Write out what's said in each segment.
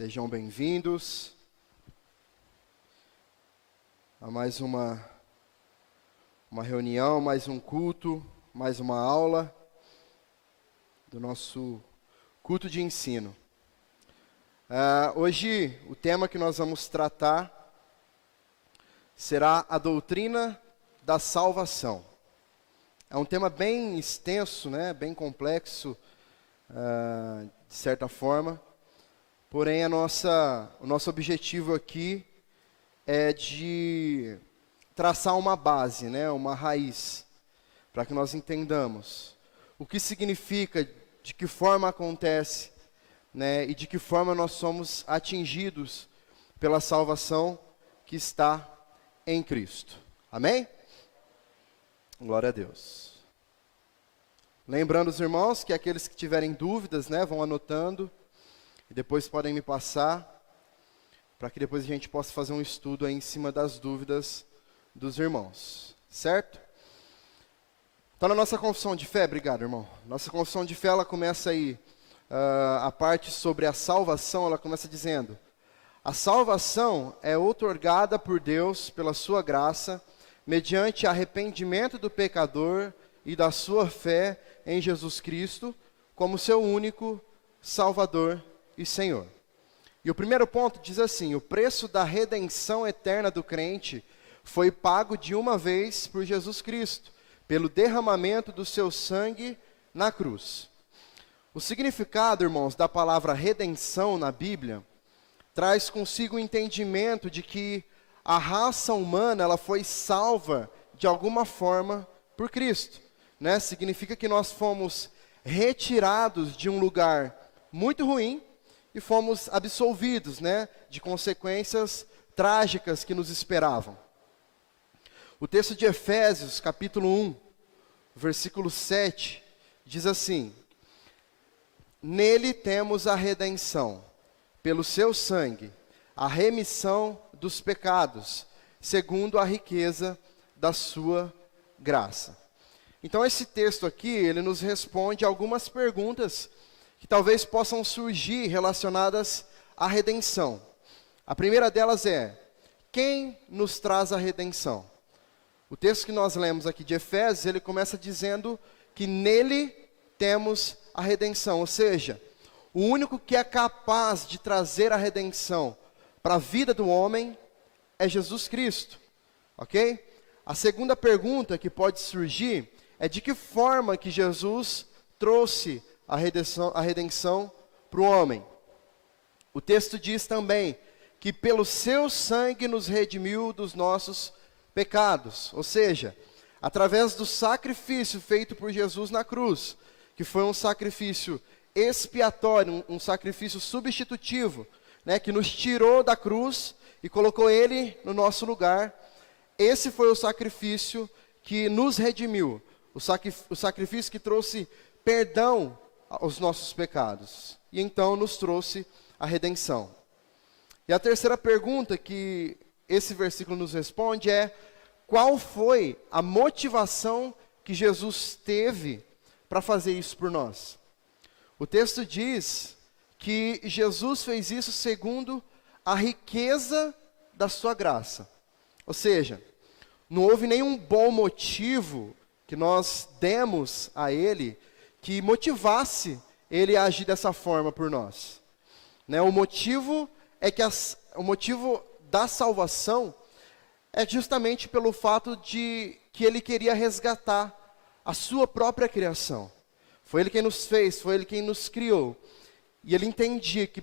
Sejam bem-vindos a mais uma reunião, mais um culto, mais uma aula do nosso culto de ensino. Hoje, o tema que nós vamos tratar será a doutrina da salvação. É um tema bem extenso, né? Bem complexo, de certa forma. Porém, o nosso objetivo aqui é de traçar uma base, né? Uma raiz, para que nós entendamos o que significa, de que forma acontece, né? E de que forma nós somos atingidos pela salvação que está em Cristo. Amém? Glória a Deus. Lembrando os irmãos que aqueles que tiverem dúvidas, né, vão anotando e depois podem me passar, para que depois a gente possa fazer um estudo aí em cima das dúvidas dos irmãos, certo? Então, na nossa confissão de fé, obrigado, irmão. Nossa confissão de fé, ela começa aí, a parte sobre a salvação, ela começa dizendo: a salvação é outorgada por Deus pela sua graça, mediante arrependimento do pecador e da sua fé em Jesus Cristo, como seu único Salvador e Senhor. E o primeiro ponto diz assim: o preço da redenção eterna do crente foi pago de uma vez por Jesus Cristo, pelo derramamento do seu sangue na cruz. O significado, irmãos, da palavra redenção na Bíblia traz consigo o entendimento de que a raça humana ela foi salva de alguma forma por Cristo, né? Significa que nós fomos retirados de um lugar muito ruim e fomos absolvidos, né, de consequências trágicas que nos esperavam. O texto de Efésios, capítulo 1, versículo 7, diz assim: nele temos a redenção, pelo seu sangue, a remissão dos pecados, segundo a riqueza da sua graça. Então esse texto aqui, ele nos responde algumas perguntas que talvez possam surgir relacionadas à redenção. A primeira delas é: quem nos traz a redenção? O texto que nós lemos aqui de Efésios, ele começa dizendo que nele temos a redenção, ou seja, o único que é capaz de trazer a redenção para a vida do homem é Jesus Cristo, ok? A segunda pergunta que pode surgir é: de que forma que Jesus trouxe a redenção para o homem? O texto diz também que pelo seu sangue nos redimiu dos nossos pecados, ou seja, através do sacrifício feito por Jesus na cruz, que foi um sacrifício expiatório, um sacrifício substitutivo, né, que nos tirou da cruz e colocou ele no nosso lugar. Esse foi o sacrifício que nos redimiu, o sacrifício que trouxe perdão aos nossos pecados, e então nos trouxe a redenção. E a terceira pergunta que esse versículo nos responde é: qual foi a motivação que Jesus teve para fazer isso por nós? O texto diz que Jesus fez isso segundo a riqueza da sua graça. Ou seja, não houve nenhum bom motivo que nós demos a Ele que motivasse Ele a agir dessa forma por nós, né? O motivo é que o motivo da salvação é justamente pelo fato de que Ele queria resgatar a sua própria criação. Foi Ele quem nos fez, foi Ele quem nos criou. E Ele entendia que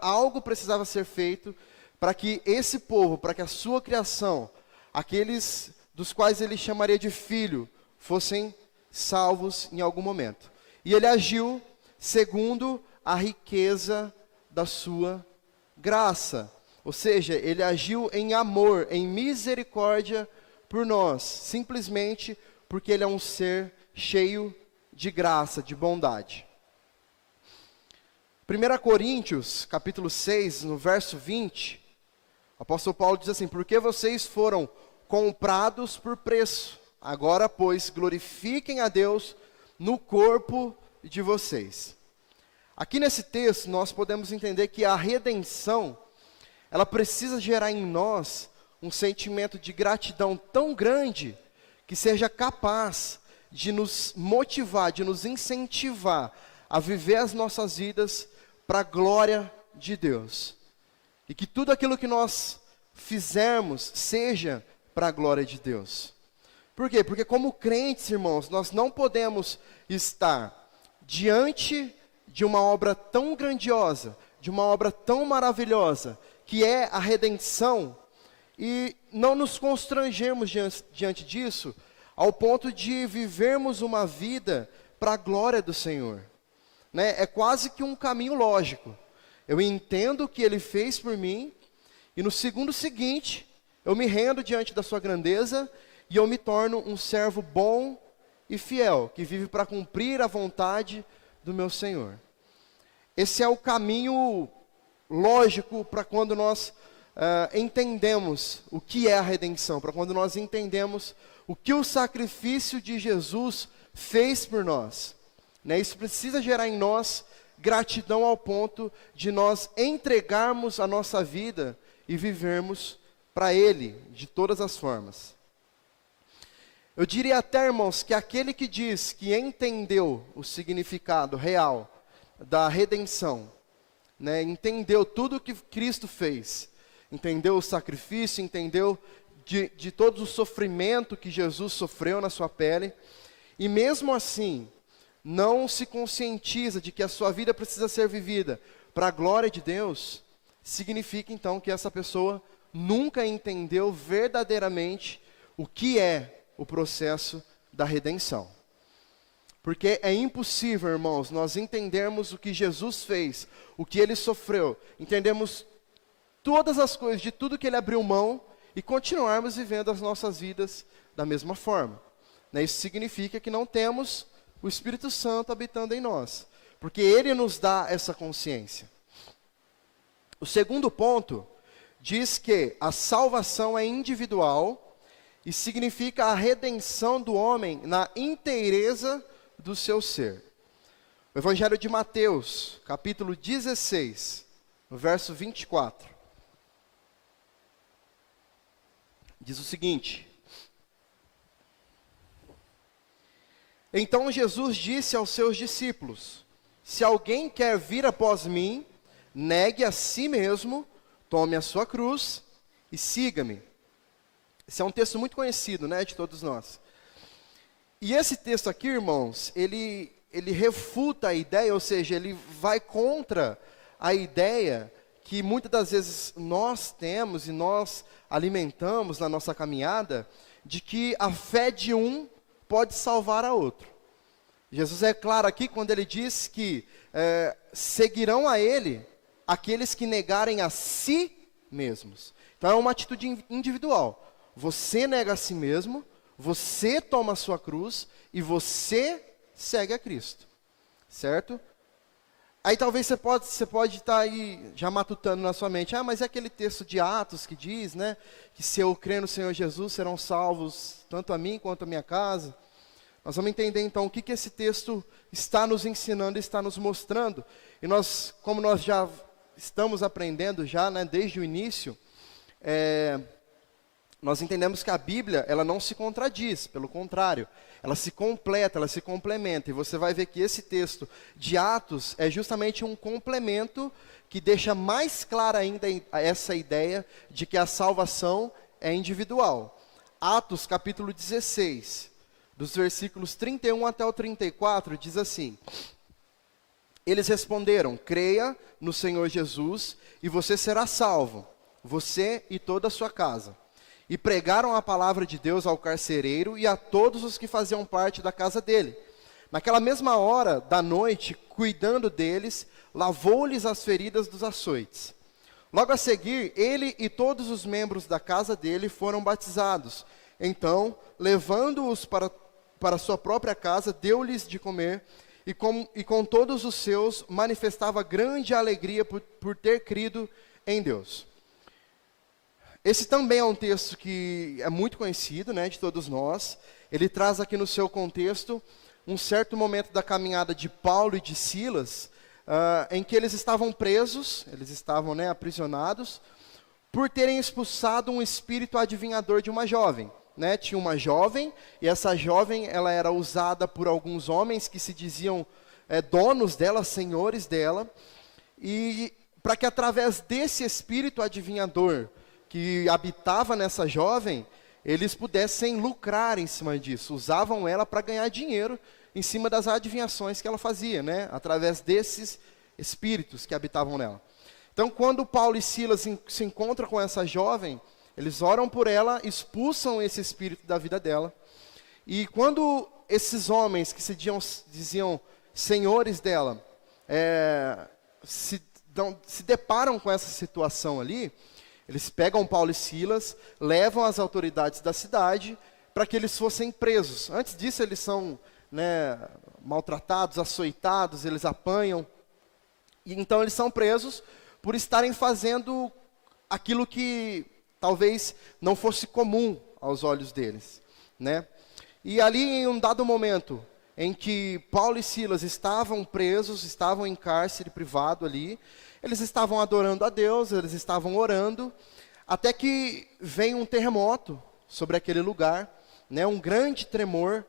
algo precisava ser feito para que esse povo, para que a sua criação, aqueles dos quais Ele chamaria de filho, fossem salvos em algum momento. E Ele agiu segundo a riqueza da sua graça. Ou seja, Ele agiu em amor, em misericórdia por nós, simplesmente porque Ele é um ser cheio de graça, de bondade. 1 Coríntios, capítulo 6, no verso 20, o apóstolo Paulo diz assim: porque vocês foram comprados por preço, agora, pois, glorifiquem a Deus no corpo de vocês. Aqui nesse texto nós podemos entender que a redenção, ela precisa gerar em nós um sentimento de gratidão tão grande que seja capaz de nos motivar, de nos incentivar a viver as nossas vidas para a glória de Deus. E que tudo aquilo que nós fizermos seja para a glória de Deus. Por quê? Porque como crentes, irmãos, nós não podemos estar diante de uma obra tão grandiosa, de uma obra tão maravilhosa, que é a redenção, e não nos constrangermos diante disso, ao ponto de vivermos uma vida para a glória do Senhor. Né? É quase que um caminho lógico. Eu entendo o que Ele fez por mim, e no segundo seguinte, eu me rendo diante da sua grandeza, e eu me torno um servo bom e fiel, que vive para cumprir a vontade do meu Senhor. Esse é o caminho lógico para quando nós entendemos o que é a redenção, para quando nós entendemos o que o sacrifício de Jesus fez por nós. Né? Isso precisa gerar em nós gratidão ao ponto de nós entregarmos a nossa vida e vivermos para Ele, de todas as formas. Eu diria até, irmãos, que aquele que diz que entendeu o significado real da redenção, né, entendeu tudo o que Cristo fez, entendeu o sacrifício, entendeu de todo o sofrimento que Jesus sofreu na sua pele, e mesmo assim, não se conscientiza de que a sua vida precisa ser vivida para a glória de Deus, significa então que essa pessoa nunca entendeu verdadeiramente o que é o processo da redenção. Porque é impossível, irmãos, nós entendermos o que Jesus fez, o que Ele sofreu, entendemos todas as coisas, de tudo que Ele abriu mão, e continuarmos vivendo as nossas vidas da mesma forma. Né? Isso significa que não temos o Espírito Santo habitando em nós, porque Ele nos dá essa consciência. O segundo ponto diz que a salvação é individual e significa a redenção do homem na inteireza do seu ser. O Evangelho de Mateus, capítulo 16, no verso 24. Diz o seguinte: Então Jesus disse aos seus discípulos: Se alguém quer vir após mim, negue a si mesmo, tome a sua cruz e siga-me. Esse é um texto muito conhecido, né, de todos nós. E esse texto aqui, irmãos, ele refuta a ideia, ou seja, ele vai contra a ideia que muitas das vezes nós temos e nós alimentamos na nossa caminhada, de que a fé de um pode salvar a outro. Jesus é claro aqui quando ele diz que seguirão a Ele aqueles que negarem a si mesmos. Então é uma atitude individual. Você nega a si mesmo, você toma a sua cruz e você segue a Cristo. Certo? Aí talvez você pode estar aí já matutando na sua mente, mas é aquele texto de Atos que diz, né, que se eu crer no Senhor Jesus serão salvos tanto a mim quanto a minha casa. Nós vamos entender então o que esse texto está nos ensinando, está nos mostrando. E nós, como nós já estamos aprendendo já, né, desde o início, nós entendemos que a Bíblia, ela não se contradiz, pelo contrário, ela se completa, ela se complementa. E você vai ver que esse texto de Atos é justamente um complemento que deixa mais clara ainda essa ideia de que a salvação é individual. Atos capítulo 16, dos versículos 31 até o 34, diz assim: Eles responderam: creia no Senhor Jesus e você será salvo, você e toda a sua casa. E pregaram a palavra de Deus ao carcereiro e a todos os que faziam parte da casa dele. Naquela mesma hora da noite, cuidando deles, lavou-lhes as feridas dos açoites. Logo a seguir, ele e todos os membros da casa dele foram batizados. Então, levando-os para sua própria casa, deu-lhes de comer, e com todos os seus manifestava grande alegria por ter crido em Deus. Esse também é um texto que é muito conhecido, né, de todos nós. Ele traz aqui no seu contexto um certo momento da caminhada de Paulo e de Silas, em que eles estavam presos, eles estavam, né, aprisionados, por terem expulsado um espírito adivinhador de uma jovem. Né? Tinha uma jovem, e essa jovem ela era usada por alguns homens que se diziam donos dela, senhores dela, e para que através desse espírito adivinhador que habitava nessa jovem, eles pudessem lucrar em cima disso. Usavam ela para ganhar dinheiro em cima das adivinhações que ela fazia, né? Através desses espíritos que habitavam nela. Então, quando Paulo e Silas se encontram com essa jovem, eles oram por ela, expulsam esse espírito da vida dela. E quando esses homens que se diziam senhores dela, se deparam com essa situação ali, eles pegam Paulo e Silas, levam às autoridades da cidade para que eles fossem presos. Antes disso, eles são, né, maltratados, açoitados, eles apanham. E então eles são presos por estarem fazendo aquilo que talvez não fosse comum aos olhos deles, né? E ali, em um dado momento, em que Paulo e Silas estavam presos, estavam em cárcere privado ali, eles estavam adorando a Deus, eles estavam orando, até que vem um terremoto sobre aquele lugar, né, um grande tremor,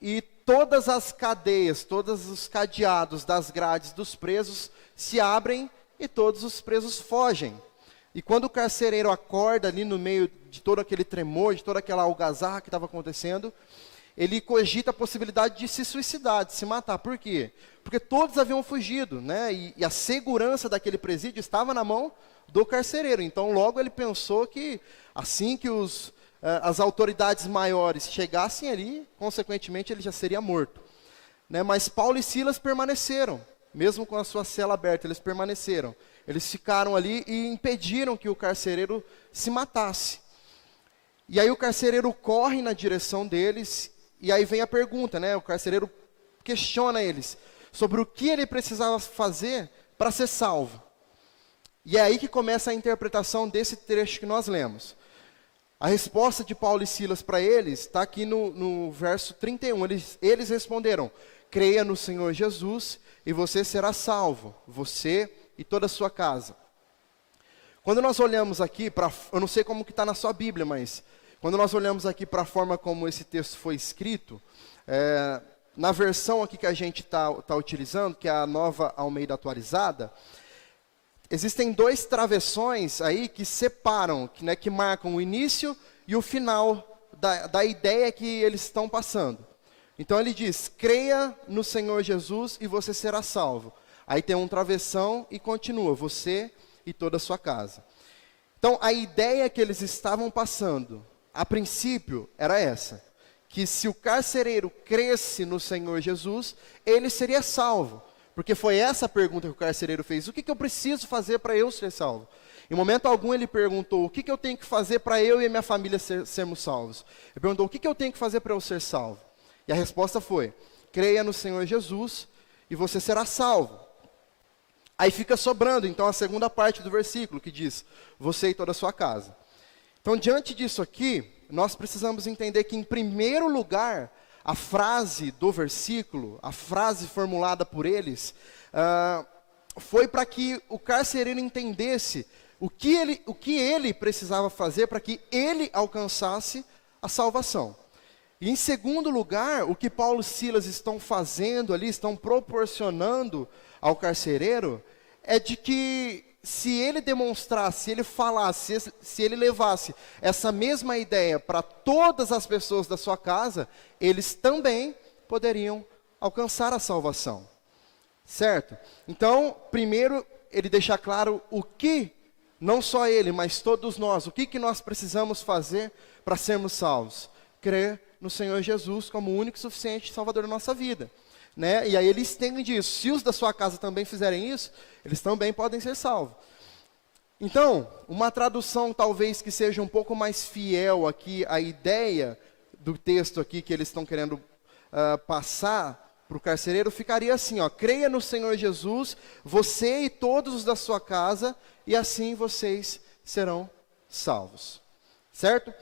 e todas as cadeias, todos os cadeados das grades dos presos se abrem e todos os presos fogem. E quando o carcereiro acorda ali no meio de todo aquele tremor, de toda aquela algazarra que estava acontecendo, ele cogita a possibilidade de se suicidar, de se matar. Por quê? Porque todos haviam fugido, né? E a segurança daquele presídio estava na mão do carcereiro. Então, logo ele pensou que assim que as autoridades maiores chegassem ali, consequentemente ele já seria morto, né? Mas Paulo e Silas permaneceram, mesmo com a sua cela aberta, eles permaneceram. Eles ficaram ali e impediram que o carcereiro se matasse. E aí o carcereiro corre na direção deles, e aí vem a pergunta, né? O carcereiro questiona eles sobre o que ele precisava fazer para ser salvo. E é aí que começa a interpretação desse trecho que nós lemos. A resposta de Paulo e Silas para eles está aqui no verso 31. Eles responderam: creia no Senhor Jesus e você será salvo, você e toda a sua casa. Quando nós olhamos aqui, eu não sei como que está na sua Bíblia, mas quando nós olhamos aqui para a forma como esse texto foi escrito, na versão aqui que a gente está utilizando, que é a Nova Almeida Atualizada, existem dois travessões aí que separam, que marcam o início e o final da ideia que eles estão passando. Então ele diz: creia no Senhor Jesus e você será salvo. Aí tem um travessão e continua: você e toda a sua casa. Então a ideia que eles estavam passando, a princípio, era essa: que se o carcereiro cresce no Senhor Jesus, ele seria salvo. Porque foi essa a pergunta que o carcereiro fez: o que eu preciso fazer para eu ser salvo? Em momento algum ele perguntou: o que eu tenho que fazer para eu e a minha família sermos salvos? Ele perguntou: o que eu tenho que fazer para eu ser salvo? E a resposta foi: creia no Senhor Jesus e você será salvo. Aí fica sobrando então a segunda parte do versículo, que diz: você e toda a sua casa. Então, diante disso aqui, nós precisamos entender que, em primeiro lugar, a frase do versículo, a frase formulada por eles, foi para que o carcereiro entendesse o que ele precisava fazer para que ele alcançasse a salvação. E, em segundo lugar, o que Paulo e Silas estão fazendo ali, estão proporcionando ao carcereiro, é de que se ele demonstrasse, se ele falasse, se ele levasse essa mesma ideia para todas as pessoas da sua casa, eles também poderiam alcançar a salvação. Certo? Então, primeiro, ele deixa claro o que, não só ele, mas todos nós, o que nós precisamos fazer para sermos salvos. Crer no Senhor Jesus como o único e suficiente Salvador da nossa vida. Né? E aí ele estende isso: se os da sua casa também fizerem isso, eles também podem ser salvos. Então, uma tradução talvez que seja um pouco mais fiel aqui à ideia do texto aqui que eles estão querendo passar para o carcereiro, ficaria assim: creia no Senhor Jesus, você e todos os da sua casa, e assim vocês serão salvos. Certo?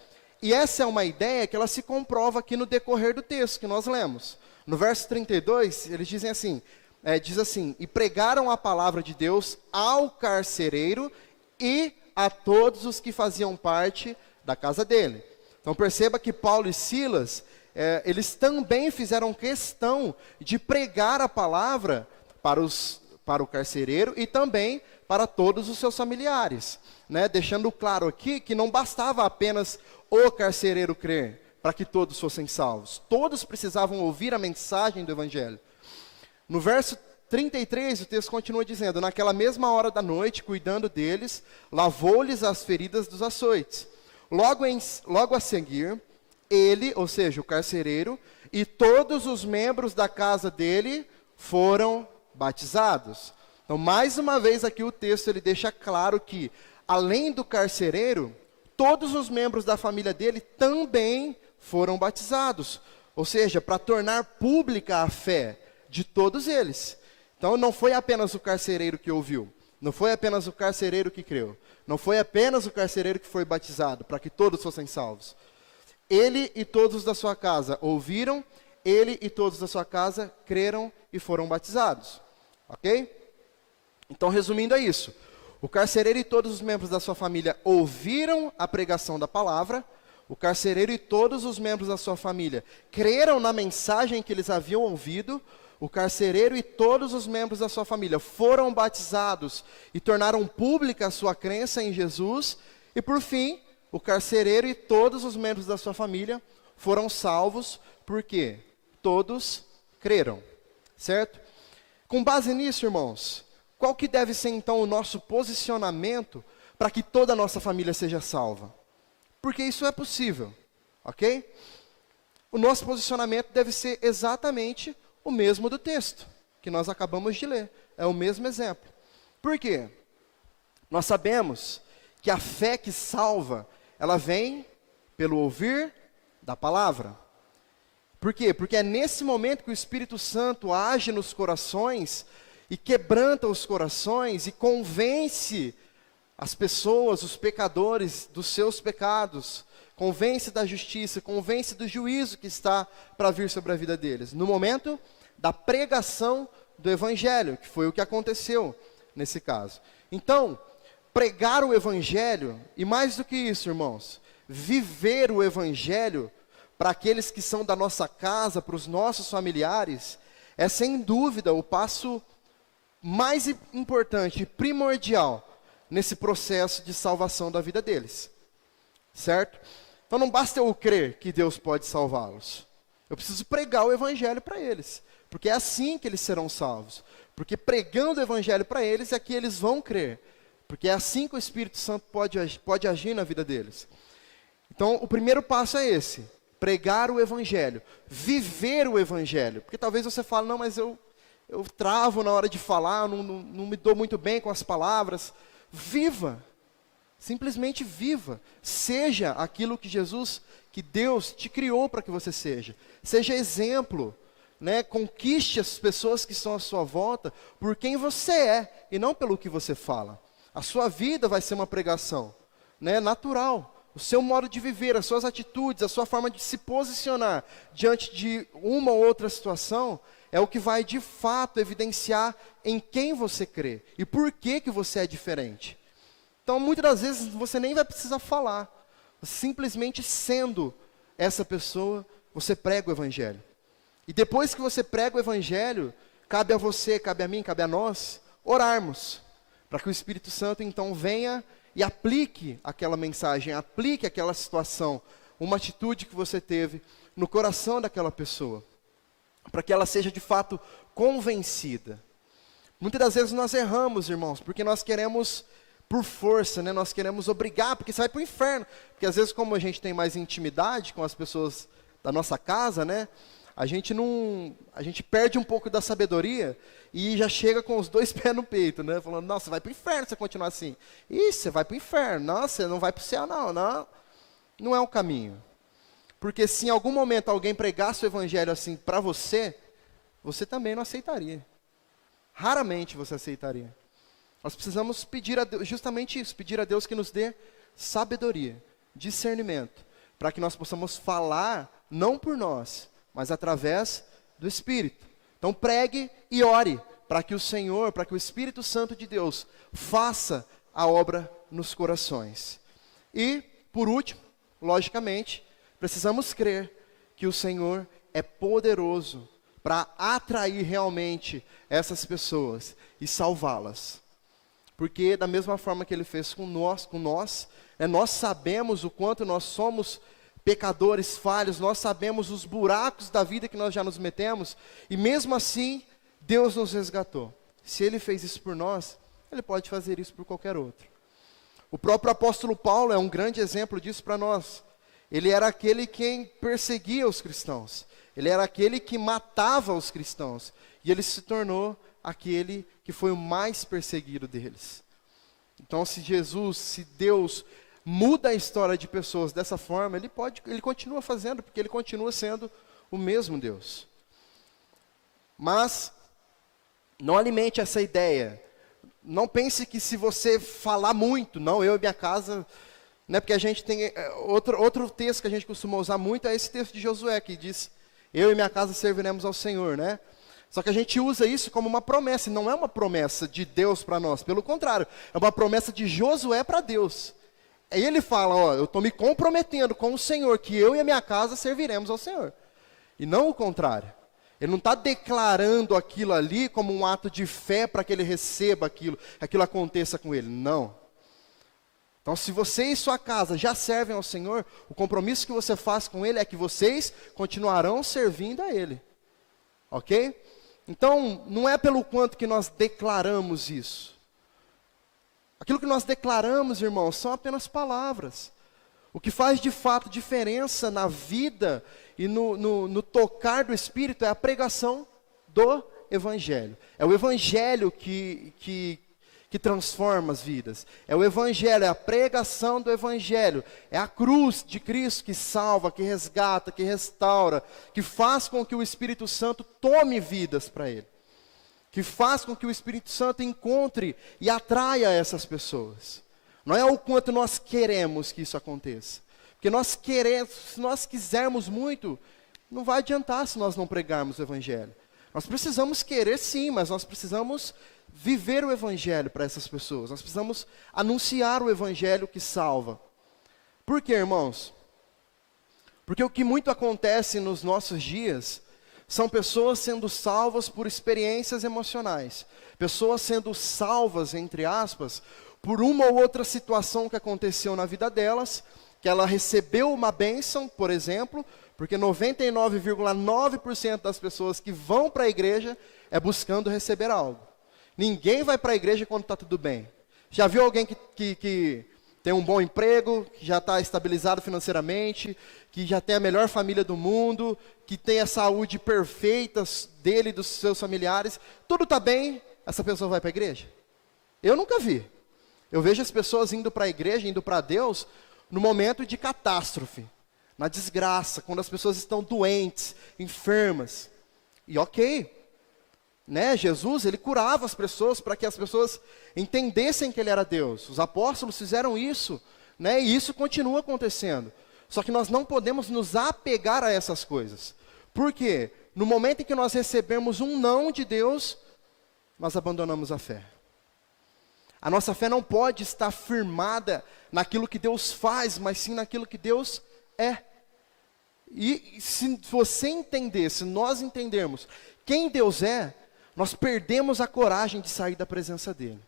E essa é uma ideia que ela se comprova aqui no decorrer do texto que nós lemos. No verso 32, eles dizem assim: diz assim: e pregaram a palavra de Deus ao carcereiro e a todos os que faziam parte da casa dele. Então perceba que Paulo e Silas, eles também fizeram questão de pregar a palavra para o carcereiro e também para todos os seus familiares, né? Deixando claro aqui que não bastava apenas o carcereiro crer para que todos fossem salvos. Todos precisavam ouvir a mensagem do evangelho. No verso 33, o texto continua dizendo: naquela mesma hora da noite, cuidando deles, lavou-lhes as feridas dos açoites. Logo a seguir, ele, ou seja, o carcereiro, e todos os membros da casa dele foram batizados. Então, mais uma vez aqui o texto ele deixa claro que, além do carcereiro, todos os membros da família dele também foram batizados. Ou seja, para tornar pública a fé de todos eles. Então, não foi apenas o carcereiro que ouviu, não foi apenas o carcereiro que creu, não foi apenas o carcereiro que foi batizado, para que todos fossem salvos. Ele e todos da sua casa ouviram, ele e todos da sua casa creram e foram batizados. Ok? Então, resumindo, é isso. O carcereiro e todos os membros da sua família ouviram a pregação da palavra. O carcereiro e todos os membros da sua família creram na mensagem que eles haviam ouvido. O carcereiro e todos os membros da sua família foram batizados e tornaram pública a sua crença em Jesus. E por fim, o carcereiro e todos os membros da sua família foram salvos, porque todos creram, certo? Com base nisso, irmãos, qual que deve ser então o nosso posicionamento para que toda a nossa família seja salva? Porque isso é possível, ok? O nosso posicionamento deve ser exatamente o mesmo do texto que nós acabamos de ler. É o mesmo exemplo. Por quê? Nós sabemos que a fé que salva, ela vem pelo ouvir da palavra. Por quê? Porque é nesse momento que o Espírito Santo age nos corações e quebranta os corações e convence as pessoas, os pecadores, dos seus pecados, convence da justiça, convence do juízo que está para vir sobre a vida deles. No momento da pregação do Evangelho, que foi o que aconteceu nesse caso. Então, pregar o Evangelho, e mais do que isso, irmãos, viver o Evangelho para aqueles que são da nossa casa, para os nossos familiares, é sem dúvida o passo mais importante, primordial, nesse processo de salvação da vida deles, certo? Então não basta eu crer que Deus pode salvá-los, eu preciso pregar o Evangelho para eles, porque é assim que eles serão salvos, porque pregando o Evangelho para eles é que eles vão crer, porque é assim que o Espírito Santo pode agir na vida deles. Então o primeiro passo é esse, pregar o Evangelho, viver o Evangelho, porque talvez você fale, não, mas eu travo na hora de falar, não me dou muito bem com as palavras. Viva, simplesmente viva, seja aquilo que Deus te criou para que você seja exemplo, né? Conquiste as pessoas que estão à sua volta por quem você é e não pelo que você fala. A sua vida vai ser uma pregação, né? Natural, o seu modo de viver, as suas atitudes, a sua forma de se posicionar diante de uma ou outra situação é o que vai de fato evidenciar em quem você crê e por que você é diferente. Então, muitas das vezes você nem vai precisar falar, simplesmente sendo essa pessoa, você prega o Evangelho. E depois que você prega o Evangelho, cabe a você, cabe a mim, cabe a nós, orarmos, para que o Espírito Santo então venha e aplique aquela mensagem, aplique aquela situação, uma atitude que você teve no coração daquela pessoa, para que ela seja de fato convencida. Muitas das vezes nós erramos, irmãos, porque nós queremos por força, né? Nós queremos obrigar, porque você vai para o inferno. Porque às vezes, como a gente tem mais intimidade com as pessoas da nossa casa, né? A gente perde um pouco da sabedoria e já chega com os dois pés no peito, né? Falando, nossa, você vai para o inferno se você continuar assim. Isso, você vai para o inferno. Nossa, você não vai para o céu, não é o caminho. Porque se em algum momento alguém pregasse o Evangelho assim para você, você também não aceitaria. Raramente você aceitaria. Nós precisamos pedir a Deus, justamente isso, pedir a Deus que nos dê sabedoria, discernimento, para que nós possamos falar, não por nós, mas através do Espírito. Então pregue e ore, para que o Senhor, para que o Espírito Santo de Deus faça a obra nos corações. E, por último, logicamente, precisamos crer que o Senhor é poderoso para atrair realmente essas pessoas e salvá-las. Porque da mesma forma que Ele fez com nós, nós sabemos o quanto nós somos pecadores falhos, nós sabemos os buracos da vida que nós já nos metemos, e mesmo assim, Deus nos resgatou. Se Ele fez isso por nós, Ele pode fazer isso por qualquer outro. O próprio apóstolo Paulo é um grande exemplo disso para nós. Ele era aquele quem perseguia os cristãos. Ele era aquele que matava os cristãos. E ele se tornou aquele que foi o mais perseguido deles. Então, se Deus muda a história de pessoas dessa forma, Ele continua fazendo, porque Ele continua sendo o mesmo Deus. Mas, não alimente essa ideia. Não pense que se você falar muito, não, eu e minha casa, né, porque a gente tem, outro texto que a gente costuma usar muito é esse texto de Josué, que diz, eu e minha casa serviremos ao Senhor, né? Só que a gente usa isso como uma promessa, e não é uma promessa de Deus para nós, pelo contrário, é uma promessa de Josué para Deus. Aí ele fala, ó, eu estou me comprometendo com o Senhor, que eu e a minha casa serviremos ao Senhor. E não o contrário. Ele não está declarando aquilo ali como um ato de fé para que ele receba aquilo, que aquilo aconteça com ele. Não. Então, se você e sua casa já servem ao Senhor, o compromisso que você faz com Ele é que vocês continuarão servindo a Ele. Ok? Então, não é pelo quanto que nós declaramos isso. Aquilo que nós declaramos, irmãos, são apenas palavras. O que faz de fato diferença na vida e no tocar do Espírito é a pregação do Evangelho. É o Evangelho que transforma as vidas. É o Evangelho, é a pregação do Evangelho. É a cruz de Cristo que salva, que resgata, que restaura, que faz com que o Espírito Santo tome vidas para Ele. Que faz com que o Espírito Santo encontre e atraia essas pessoas. Não é o quanto nós queremos que isso aconteça. Porque se nós quisermos muito, não vai adiantar se nós não pregarmos o Evangelho. Nós precisamos querer sim, mas nós precisamos viver o Evangelho para essas pessoas. Nós precisamos anunciar o Evangelho que salva. Por quê, irmãos? Porque o que muito acontece nos nossos dias são pessoas sendo salvas por experiências emocionais. Pessoas sendo salvas, entre aspas, por uma ou outra situação que aconteceu na vida delas, que ela recebeu uma bênção, por exemplo, porque 99,9% das pessoas que vão para a igreja é buscando receber algo. Ninguém vai para a igreja quando está tudo bem. Já viu alguém que tem um bom emprego, que já está estabilizado financeiramente, que já tem a melhor família do mundo, que tem a saúde perfeita dele e dos seus familiares, tudo está bem, essa pessoa vai para a igreja? Eu nunca vi. Eu vejo as pessoas indo para a igreja, indo para Deus, no momento de catástrofe, na desgraça, quando as pessoas estão doentes, enfermas. E ok, né? Jesus, Ele curava as pessoas para que as pessoas entendessem que Ele era Deus. Os apóstolos fizeram isso, né? E isso continua acontecendo. Só que nós não podemos nos apegar a essas coisas. Por quê? No momento em que nós recebemos um não de Deus, nós abandonamos a fé. A nossa fé não pode estar firmada naquilo que Deus faz, mas sim naquilo que Deus é. E se você entender, se nós entendermos quem Deus é, nós perdemos a coragem de sair da presença dEle.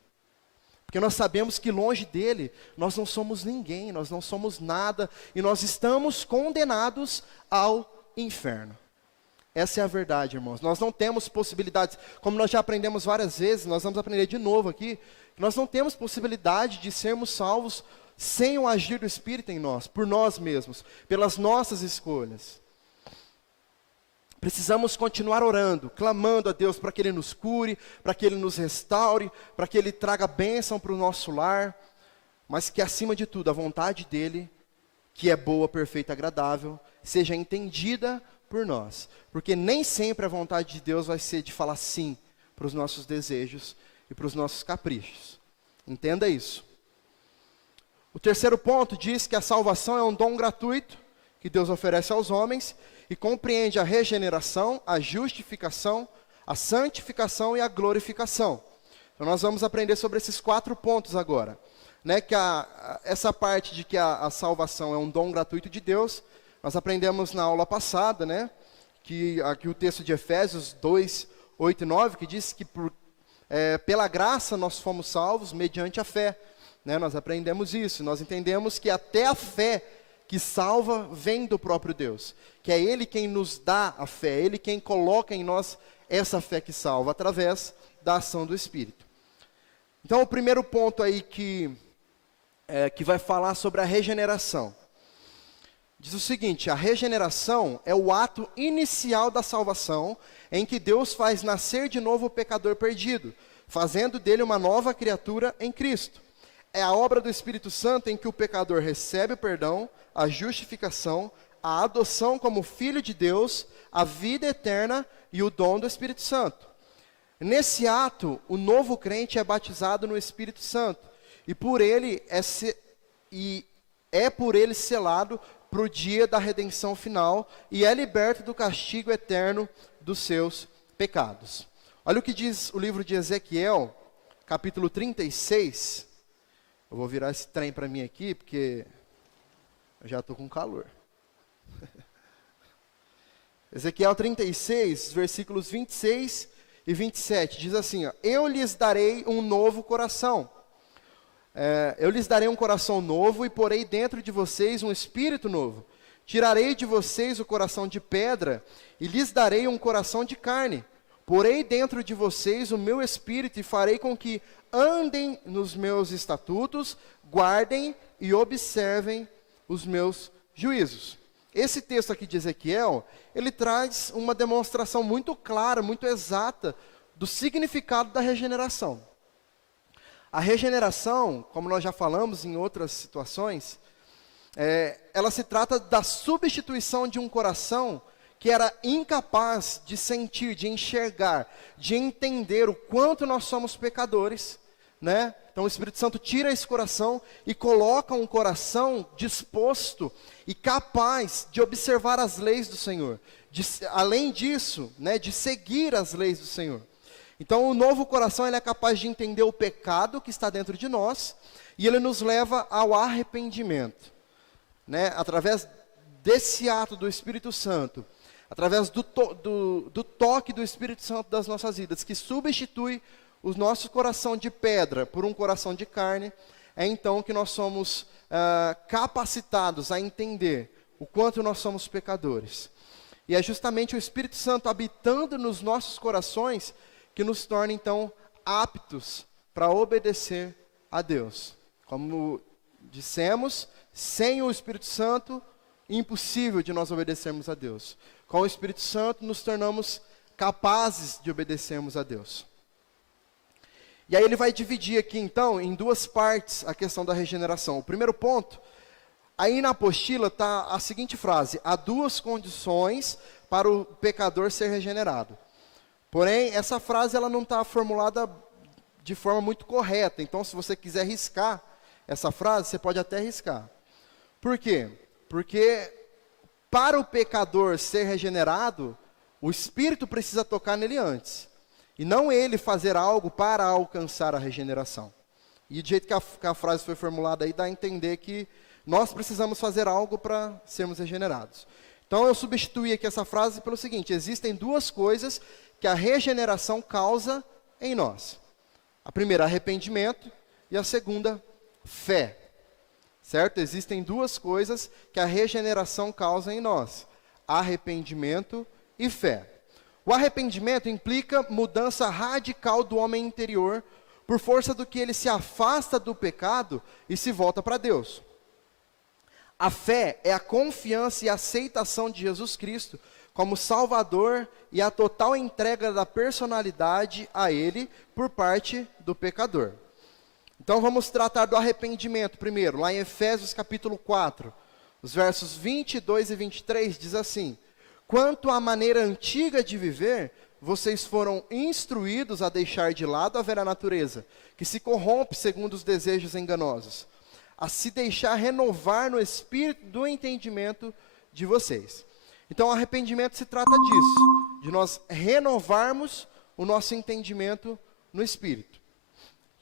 Porque nós sabemos que longe dEle, nós não somos ninguém, nós não somos nada, e nós estamos condenados ao inferno. Essa é a verdade, irmãos. Nós não temos possibilidades, como nós já aprendemos várias vezes, nós vamos aprender de novo aqui, nós não temos possibilidade de sermos salvos sem o agir do Espírito em nós, por nós mesmos, pelas nossas escolhas. Precisamos continuar orando, clamando a Deus para que Ele nos cure, para que Ele nos restaure, para que Ele traga bênção para o nosso lar, mas que acima de tudo a vontade dEle, que é boa, perfeita, agradável, seja entendida por nós. Porque nem sempre a vontade de Deus vai ser de falar sim para os nossos desejos e para os nossos caprichos. Entenda isso. O terceiro ponto diz que a salvação é um dom gratuito que Deus oferece aos homens e compreende a regeneração, a justificação, a santificação e a glorificação. Então nós vamos aprender sobre esses 4 pontos agora. Né, que essa parte de que a salvação é um dom gratuito de Deus, nós aprendemos na aula passada, né, que aqui o texto de Efésios 2, 8 e 9, que diz que pela graça nós fomos salvos mediante a fé. Né, nós aprendemos isso, nós entendemos que até a fé que salva vem do próprio Deus, que é Ele quem nos dá a fé, Ele quem coloca em nós essa fé que salva, através da ação do Espírito. Então o primeiro ponto aí que vai falar sobre a regeneração. Diz o seguinte: a regeneração é o ato inicial da salvação, em que Deus faz nascer de novo o pecador perdido, fazendo dele uma nova criatura em Cristo. É a obra do Espírito Santo em que o pecador recebe o perdão, a justificação, a adoção como filho de Deus, a vida eterna e o dom do Espírito Santo. Nesse ato, o novo crente é batizado no Espírito Santo, e por ele é por ele selado para o dia da redenção final, e é liberto do castigo eterno dos seus pecados. Olha o que diz o livro de Ezequiel, capítulo 36. Eu vou virar esse trem para mim aqui, porque eu já estou com calor. Ezequiel 36, versículos 26 e 27, diz assim, ó, eu lhes darei um novo coração. Eu lhes darei um coração novo e porei dentro de vocês um espírito novo. Tirarei de vocês o coração de pedra e lhes darei um coração de carne. Porei dentro de vocês o meu espírito e farei com que andem nos meus estatutos, guardem e observem os meus juízos. Esse texto aqui de Ezequiel, ele traz uma demonstração muito clara, muito exata do significado da regeneração. A regeneração, como nós já falamos em outras situações, ela se trata da substituição de um coração que era incapaz de sentir, de enxergar, de entender o quanto nós somos pecadores, né? Então o Espírito Santo tira esse coração e coloca um coração disposto e capaz de observar as leis do Senhor. Além disso, né, de seguir as leis do Senhor. Então o novo coração ele é capaz de entender o pecado que está dentro de nós e ele nos leva ao arrependimento. Né? Através desse ato do Espírito Santo, através do toque do Espírito Santo das nossas vidas, que substitui o nosso coração de pedra por um coração de carne, é então que nós somos capacitados a entender o quanto nós somos pecadores. E é justamente o Espírito Santo habitando nos nossos corações que nos torna então aptos para obedecer a Deus. Como dissemos, sem o Espírito Santo, impossível de nós obedecermos a Deus. Com o Espírito Santo, nos tornamos capazes de obedecermos a Deus. E aí ele vai dividir aqui, então, em 2 partes a questão da regeneração. O primeiro ponto, aí na apostila está a seguinte frase: há 2 condições para o pecador ser regenerado. Porém, essa frase ela não está formulada de forma muito correta. Então, se você quiser riscar essa frase, você pode até riscar. Por quê? Porque para o pecador ser regenerado, o Espírito precisa tocar nele antes. E não ele fazer algo para alcançar a regeneração. E do jeito que a frase foi formulada aí, dá a entender que nós precisamos fazer algo para sermos regenerados. Então eu substituí aqui essa frase pelo seguinte: existem 2 coisas que a regeneração causa em nós. A primeira, arrependimento, e a segunda, fé. Certo? Existem 2 coisas que a regeneração causa em nós: arrependimento e fé. O arrependimento implica mudança radical do homem interior, por força do que ele se afasta do pecado e se volta para Deus. A fé é a confiança e aceitação de Jesus Cristo como Salvador e a total entrega da personalidade a Ele por parte do pecador. Então vamos tratar do arrependimento primeiro, lá em Efésios capítulo 4, os versos 22 e 23, diz assim: quanto à maneira antiga de viver, vocês foram instruídos a deixar de lado a velha natureza, que se corrompe segundo os desejos enganosos, a se deixar renovar no espírito do entendimento de vocês. Então, o arrependimento se trata disso, de nós renovarmos o nosso entendimento no Espírito.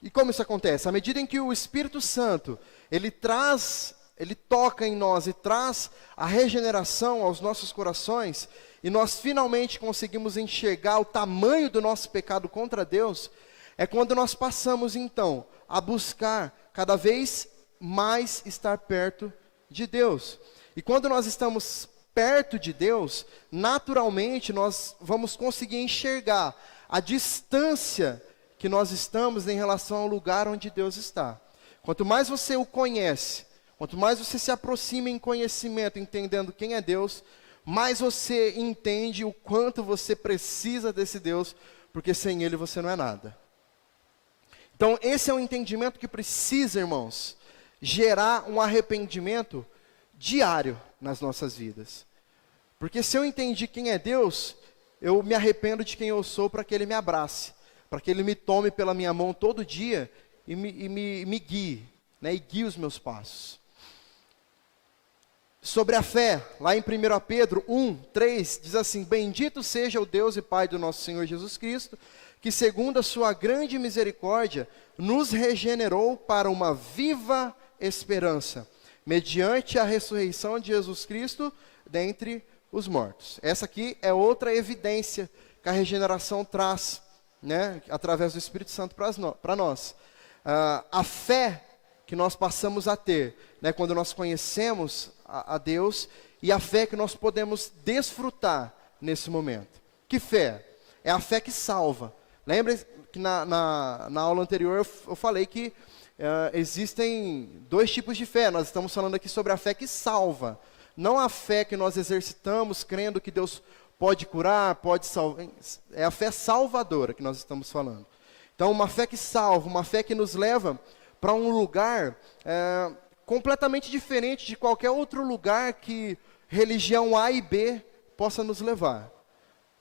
E como isso acontece? À medida em que o Espírito Santo, ele toca em nós e traz a regeneração aos nossos corações, e nós finalmente conseguimos enxergar o tamanho do nosso pecado contra Deus, é quando nós passamos então a buscar cada vez mais estar perto de Deus. E quando nós estamos perto de Deus, naturalmente nós vamos conseguir enxergar a distância que nós estamos em relação ao lugar onde Deus está. Quanto mais você o conhece, quanto mais você se aproxima em conhecimento, entendendo quem é Deus, mais você entende o quanto você precisa desse Deus, porque sem Ele você não é nada. Então esse é um entendimento que precisa, irmãos, gerar um arrependimento diário nas nossas vidas. Porque se eu entendi quem é Deus, eu me arrependo de quem eu sou para que Ele me abrace, para que Ele me tome pela minha mão todo dia e me guie, né, e guie os meus passos. Sobre a fé, lá em 1 Pedro 1:3, diz assim: Bendito seja o Deus e Pai do nosso Senhor Jesus Cristo, que segundo a sua grande misericórdia, nos regenerou para uma viva esperança, mediante a ressurreição de Jesus Cristo dentre os mortos. Essa aqui é outra evidência que a regeneração traz, né, através do Espírito Santo para nós. A fé que nós passamos a ter, né, quando nós conhecemos a Deus, e a fé que nós podemos desfrutar nesse momento. Que fé? É a fé que salva. Lembra que na aula anterior eu falei que existem dois tipos de fé. Nós estamos falando aqui sobre a fé que salva. Não a fé que nós exercitamos crendo que Deus pode curar, pode salvar. É a fé salvadora que nós estamos falando. Então, uma fé que salva, uma fé que nos leva para um lugar completamente diferente de qualquer outro lugar que religião A e B possa nos levar.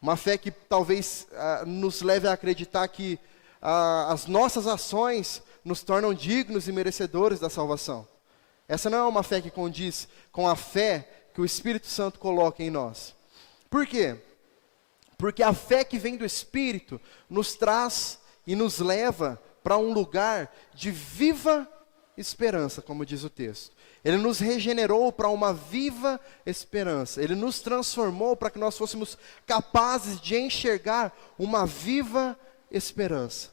Uma fé que talvez nos leve a acreditar que as nossas ações nos tornam dignos e merecedores da salvação. Essa não é uma fé que condiz com a fé que o Espírito Santo coloca em nós. Por quê? Porque a fé que vem do Espírito nos traz e nos leva para um lugar de viva esperança, como diz o texto. Ele nos regenerou para uma viva esperança. Ele nos transformou para que nós fôssemos capazes de enxergar uma viva esperança.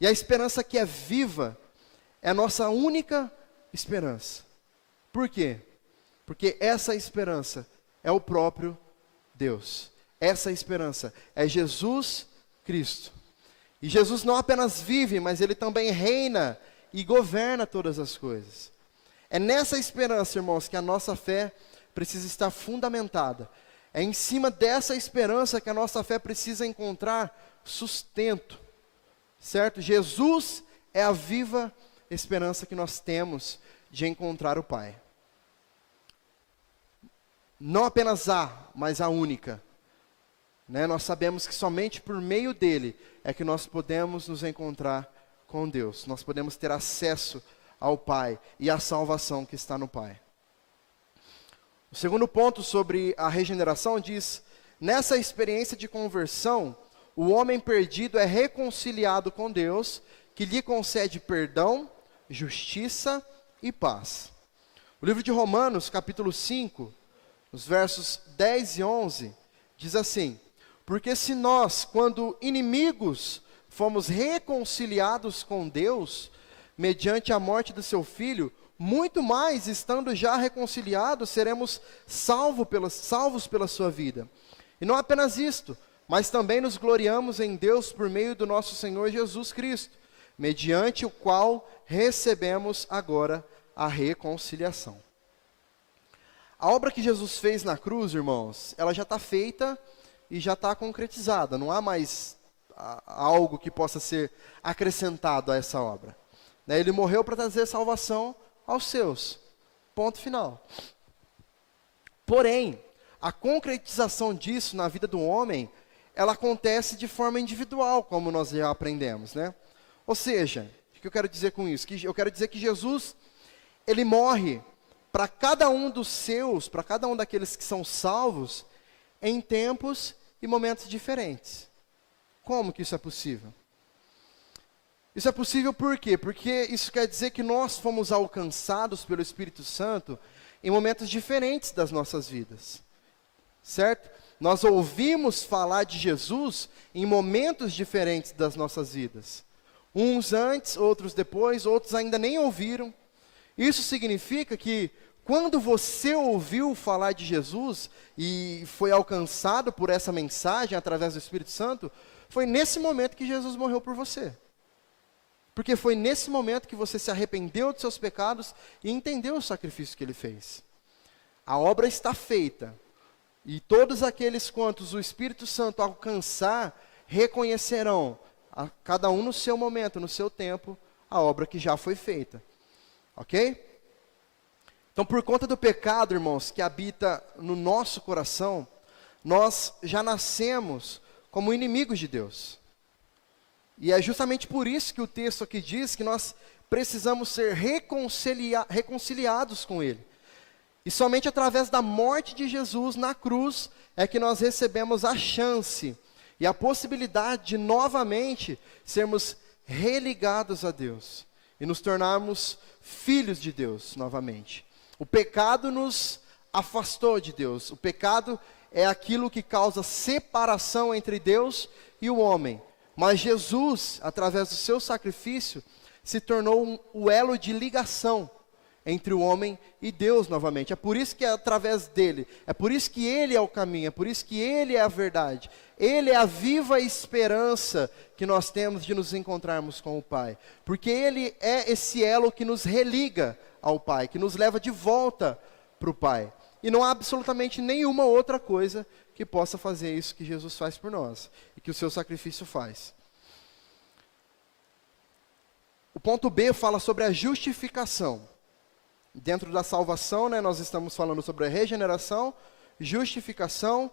E a esperança que é viva é a nossa única esperança. Por quê? Porque essa esperança é o próprio Deus. Essa esperança é Jesus Cristo. E Jesus não apenas vive, mas Ele também reina e governa todas as coisas. É nessa esperança, irmãos, que a nossa fé precisa estar fundamentada. É em cima dessa esperança que a nossa fé precisa encontrar sustento. Certo? Jesus é a viva esperança que nós temos de encontrar o Pai. Não apenas a, mas a única. Né? Nós sabemos que somente por meio dele é que nós podemos nos encontrar com Deus. Nós podemos ter acesso ao Pai e à salvação que está no Pai. O segundo ponto sobre a regeneração diz: nessa experiência de conversão, o homem perdido é reconciliado com Deus, que lhe concede perdão, justiça e paz. O livro de Romanos, capítulo 5, os versos 10 e 11, diz assim: Porque se nós, quando inimigos, fomos reconciliados com Deus, mediante a morte do seu Filho, muito mais, estando já reconciliados, seremos salvos pela sua vida. E não apenas isto, mas também nos gloriamos em Deus por meio do nosso Senhor Jesus Cristo, mediante o qual recebemos agora a reconciliação. A obra que Jesus fez na cruz, irmãos, ela já está feita e já está concretizada. Não há mais algo que possa ser acrescentado a essa obra. Ele morreu para trazer salvação aos seus. Ponto final. Porém, a concretização disso na vida do homem, ela acontece de forma individual, como nós já aprendemos, né? Ou seja, o que eu quero dizer com isso? Eu quero dizer que Jesus, ele morre para cada um dos seus, para cada um daqueles que são salvos, em tempos e momentos diferentes. como que isso é possível? Isso é possível por quê? Porque isso quer dizer que nós fomos alcançados pelo Espírito Santo em momentos diferentes das nossas vidas, certo? Nós ouvimos falar de Jesus em momentos diferentes das nossas vidas. Uns antes, outros depois, outros ainda nem ouviram. Isso significa que quando você ouviu falar de Jesus e foi alcançado por essa mensagem através do Espírito Santo, foi nesse momento que Jesus morreu por você. Porque foi nesse momento que você se arrependeu dos seus pecados e entendeu o sacrifício que ele fez. A obra está feita. E todos aqueles quantos o Espírito Santo alcançar, reconhecerão, cada um no seu momento, no seu tempo, a obra que já foi feita. Ok? Então, por conta do pecado, irmãos, que habita no nosso coração, nós já nascemos como inimigos de Deus. E é justamente por isso que o texto aqui diz que nós precisamos ser reconciliados com Ele. E somente através da morte de Jesus na cruz é que nós recebemos a chance e a possibilidade de novamente sermos religados a Deus e nos tornarmos filhos de Deus novamente. O pecado nos afastou de Deus. O pecado é aquilo que causa separação entre Deus e o homem. Mas Jesus, através do seu sacrifício, se tornou o elo de ligação entre o homem e Deus novamente. É por isso que é através dele, é por isso que ele é o caminho, é por isso que ele é a verdade. Ele é a viva esperança que nós temos de nos encontrarmos com o Pai. Porque ele é esse elo que nos religa ao Pai, que nos leva de volta para o Pai. E não há absolutamente nenhuma outra coisa que possa fazer isso que Jesus faz por nós e que o seu sacrifício faz. O ponto B fala sobre a justificação. Dentro da salvação, nós estamos falando sobre a regeneração, justificação,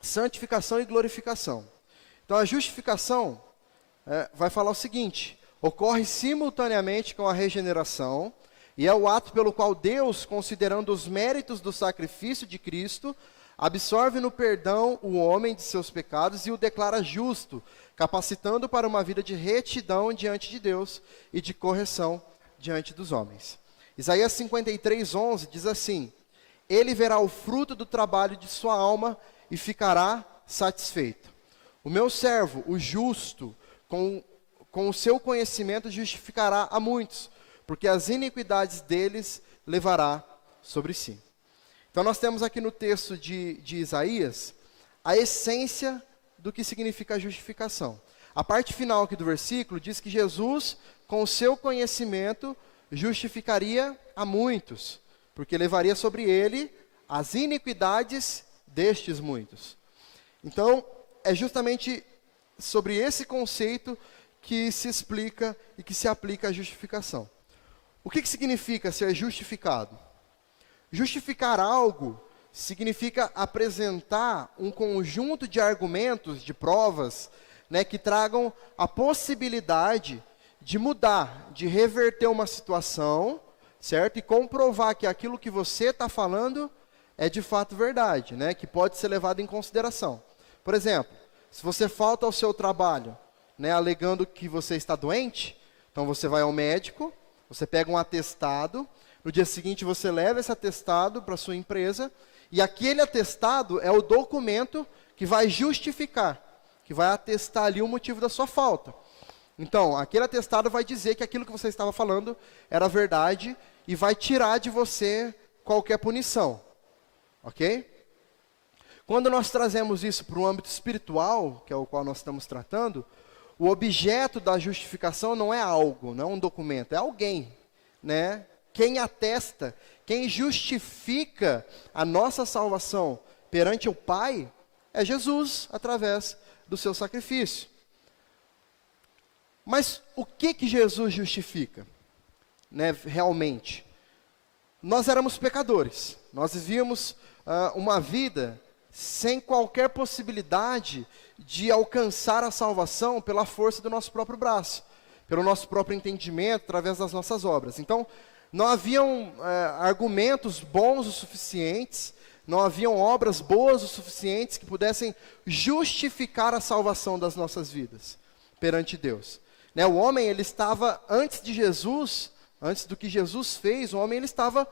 santificação e glorificação. Então a justificação vai falar o seguinte: ocorre simultaneamente com a regeneração, e é o ato pelo qual Deus, considerando os méritos do sacrifício de Cristo, absorve no perdão o homem de seus pecados e o declara justo, capacitando para uma vida de retidão diante de Deus e de correção diante dos homens. Isaías 53:11 diz assim: ele verá o fruto do trabalho de sua alma e ficará satisfeito. O meu servo, o justo, com o seu conhecimento justificará a muitos, porque as iniquidades deles levará sobre si. Então nós temos aqui no texto de Isaías a essência do que significa a justificação. A parte final aqui do versículo diz que Jesus, com o seu conhecimento, justificaria a muitos, porque levaria sobre ele as iniquidades destes muitos. Então, é justamente sobre esse conceito que se explica e que se aplica a justificação. O que significa ser justificado? Justificar algo significa apresentar um conjunto de argumentos, de provas, que tragam a possibilidade de mudar, de reverter uma situação, certo? E comprovar que aquilo que você está falando é de fato verdade, que pode ser levado em consideração. Por exemplo, se você falta ao seu trabalho, alegando que você está doente, então você vai ao médico, você pega um atestado, no dia seguinte você leva esse atestado para a sua empresa, e aquele atestado é o documento que vai justificar, que vai atestar ali o motivo da sua falta. Então, aquele atestado vai dizer que aquilo que você estava falando era verdade e vai tirar de você qualquer punição. Ok? Quando nós trazemos isso para o âmbito espiritual, que é o qual nós estamos tratando, o objeto da justificação não é algo, não é um documento, é alguém, Quem atesta, quem justifica a nossa salvação perante o Pai é Jesus, através do seu sacrifício. Mas o que Jesus justifica, realmente? Nós éramos pecadores, nós vivíamos uma vida sem qualquer possibilidade de alcançar a salvação pela força do nosso próprio braço, pelo nosso próprio entendimento, através das nossas obras. Então, não haviam argumentos bons o suficientes, não haviam obras boas o suficientes que pudessem justificar a salvação das nossas vidas perante Deus. Né, o homem, ele estava, antes de Jesus, antes do que Jesus fez, o homem ele estava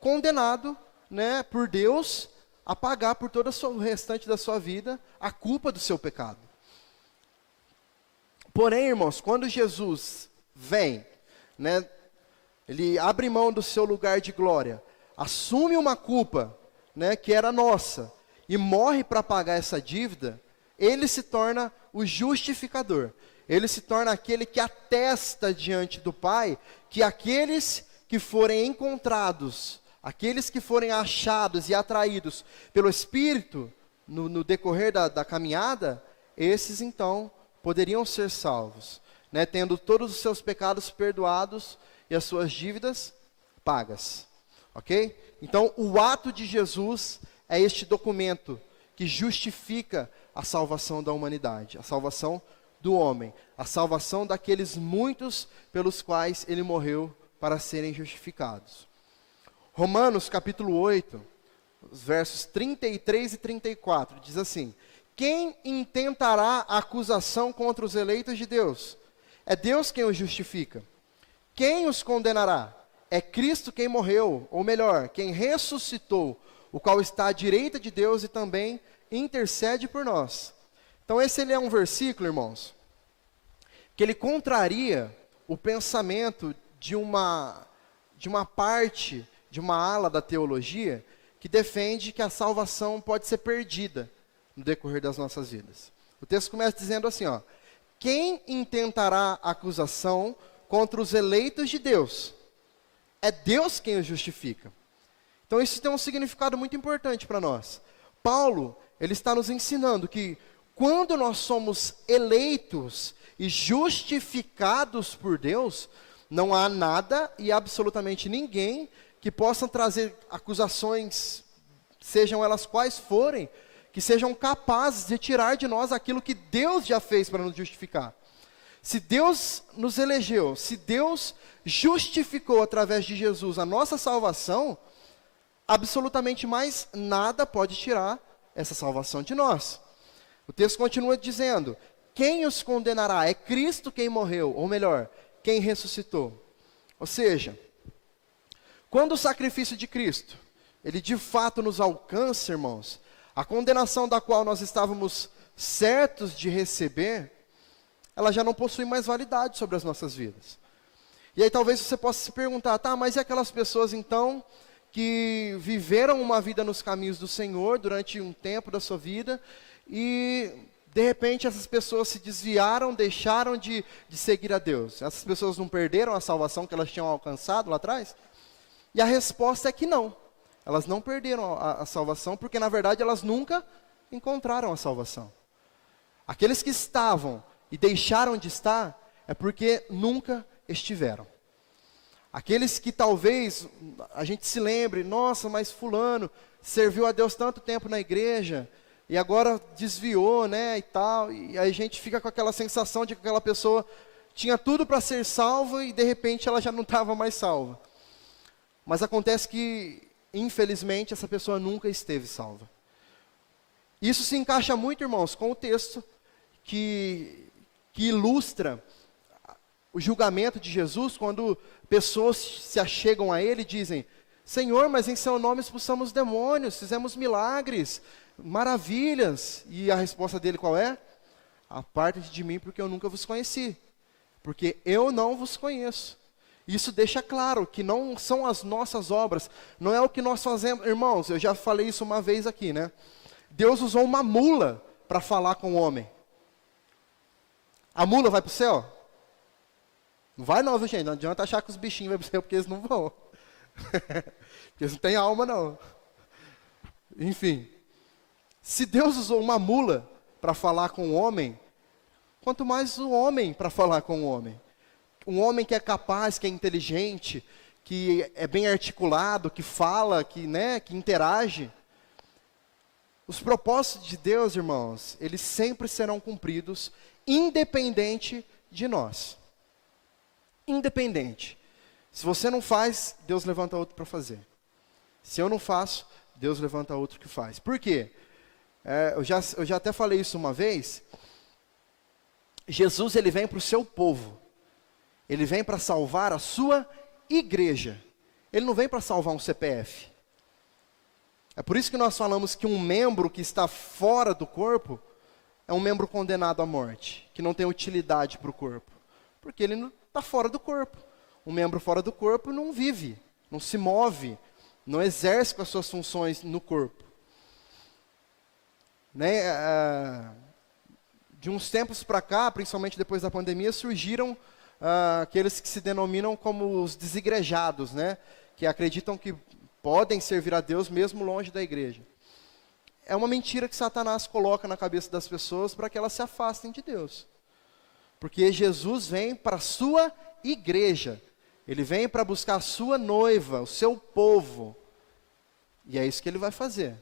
condenado, né, por Deus a pagar por todo o restante da sua vida a culpa do seu pecado. Porém, irmãos, quando Jesus vem, né, ele abre mão do seu lugar de glória, assume uma culpa, né, que era nossa, e morre para pagar essa dívida, ele se torna o justificador. Ele se torna aquele que atesta diante do Pai que aqueles que forem encontrados, aqueles que forem achados e atraídos pelo Espírito no decorrer da caminhada, esses então poderiam ser salvos, né, tendo todos os seus pecados perdoados e as suas dívidas pagas, ok? Então, o ato de Jesus é este documento que justifica a salvação da humanidade, a salvação do homem, a salvação daqueles muitos pelos quais ele morreu para serem justificados. Romanos capítulo 8, os versos 33 e 34, diz assim: quem intentará acusação contra os eleitos de Deus? É Deus quem os justifica. Quem os condenará? É Cristo quem morreu, ou melhor, quem ressuscitou, o qual está à direita de Deus e também intercede por nós. Então esse ele é um versículo, irmãos, que ele contraria o pensamento de uma parte, de uma ala da teologia, que defende que a salvação pode ser perdida no decorrer das nossas vidas. O texto começa dizendo assim, ó: quem intentará acusação contra os eleitos de Deus? É Deus quem os justifica. Então isso tem um significado muito importante para nós. Paulo, ele está nos ensinando que quando nós somos eleitos e justificados por Deus, não há nada e absolutamente ninguém que possa trazer acusações, sejam elas quais forem, que sejam capazes de tirar de nós aquilo que Deus já fez para nos justificar. Se Deus nos elegeu, se Deus justificou através de Jesus a nossa salvação, absolutamente mais nada pode tirar essa salvação de nós. O texto continua dizendo: quem os condenará? É Cristo quem morreu, ou melhor, quem ressuscitou. Ou seja, quando o sacrifício de Cristo, ele de fato nos alcança, irmãos, a condenação da qual nós estávamos certos de receber, ela já não possui mais validade sobre as nossas vidas. E aí talvez você possa se perguntar, tá, mas e aquelas pessoas então que viveram uma vida nos caminhos do Senhor durante um tempo da sua vida e de repente essas pessoas se desviaram, deixaram de seguir a Deus? Essas pessoas não perderam a salvação que elas tinham alcançado lá atrás? E a resposta é que não. Elas não perderam a salvação, porque na verdade elas nunca encontraram a salvação. Aqueles que estavam e deixaram de estar, é porque nunca estiveram. Aqueles que talvez a gente se lembre, nossa, mas fulano serviu a Deus tanto tempo na igreja, e agora desviou, né, e tal, e aí a gente fica com aquela sensação de que aquela pessoa tinha tudo para ser salva, e de repente ela já não estava mais salva. Mas acontece que, infelizmente, essa pessoa nunca esteve salva. Isso se encaixa muito, irmãos, com o texto que ilustra o julgamento de Jesus, quando pessoas se achegam a ele e dizem: Senhor, mas em seu nome expulsamos demônios, fizemos milagres, maravilhas. E a resposta dele qual é? Apartem-se de mim, porque eu nunca vos conheci. Porque eu não vos conheço. Isso deixa claro que não são as nossas obras, não é o que nós fazemos. Irmãos, eu já falei isso uma vez aqui, né? Deus usou uma mula para falar com o homem. A mula vai para o céu? Não vai não, viu, gente? Não adianta achar que os bichinhos vão para o céu, porque eles não vão. Porque eles não têm alma, não. Enfim, se Deus usou uma mula para falar com o homem, quanto mais o homem para falar com o homem. Um homem que é capaz, que é inteligente, que é bem articulado, que fala, que interage. Os propósitos de Deus, irmãos, eles sempre serão cumpridos, independente de nós. Independente. Se você não faz, Deus levanta outro para fazer. Se eu não faço, Deus levanta outro que faz. Por quê? Eu já até falei isso uma vez. Jesus, ele vem para o seu povo. Ele vem para salvar a sua igreja. Ele não vem para salvar um CPF. É por isso que nós falamos que um membro que está fora do corpo é um membro condenado à morte, que não tem utilidade para o corpo, porque ele não está fora do corpo. Um membro fora do corpo não vive, não se move, não exerce com as suas funções no corpo. Né? De uns tempos para cá, principalmente depois da pandemia, surgiram aqueles que se denominam como os desigrejados, né? Que acreditam que podem servir a Deus mesmo longe da igreja. É uma mentira que Satanás coloca na cabeça das pessoas para que elas se afastem de Deus. Porque Jesus vem para a sua igreja. Ele vem para buscar a sua noiva, o seu povo. E é isso que ele vai fazer.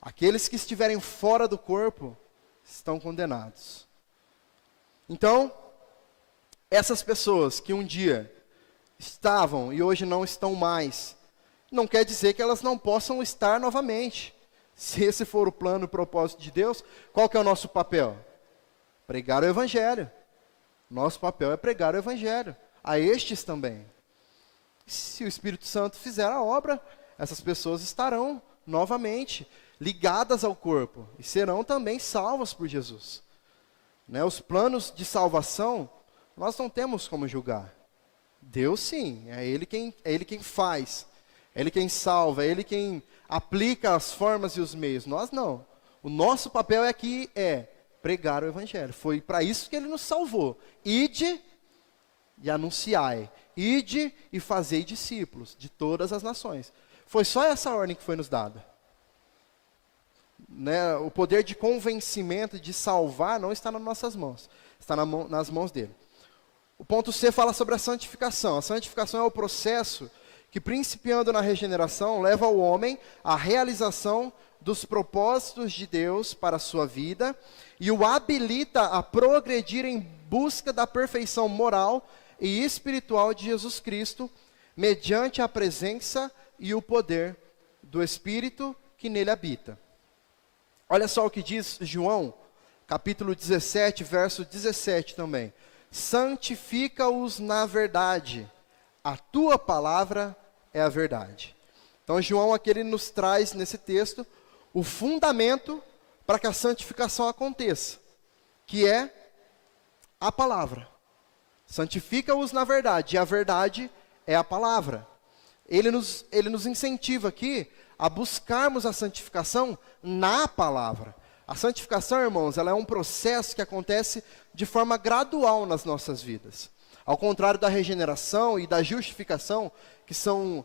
Aqueles que estiverem fora do corpo estão condenados. Então, essas pessoas que um dia estavam e hoje não estão mais, não quer dizer que elas não possam estar novamente. Se esse for o plano e o propósito de Deus, qual que é o nosso papel? Pregar o Evangelho. Nosso papel é pregar o Evangelho. A estes também. Se o Espírito Santo fizer a obra, essas pessoas estarão novamente ligadas ao corpo e serão também salvas por Jesus. Né? Os planos de salvação, nós não temos como julgar. Deus sim, é Ele quem faz, é Ele quem salva, é Ele quem aplica as formas e os meios. Nós não. O nosso papel aqui é pregar o Evangelho. Foi para isso que Ele nos salvou. Ide e anunciai. Ide e fazei discípulos de todas as nações. Foi só essa ordem que foi nos dada. Né? O poder de convencimento, de salvar, não está nas nossas mãos. Está nas mãos dele. O ponto C fala sobre a santificação. A santificação é o processo que, principiando na regeneração, leva o homem à realização dos propósitos de Deus para a sua vida e o habilita a progredir em busca da perfeição moral e espiritual de Jesus Cristo, mediante a presença e o poder do Espírito que nele habita. Olha só o que diz João, capítulo 17, verso 17 também. Santifica-os na verdade, a tua palavra é a verdade. Então João aqui ele nos traz nesse texto o fundamento para que a santificação aconteça, que é a palavra. Santifica-os na verdade, e a verdade é a palavra. Ele nos incentiva aqui a buscarmos a santificação na palavra. A santificação, irmãos, ela é um processo que acontece de forma gradual nas nossas vidas. Ao contrário da regeneração e da justificação, que são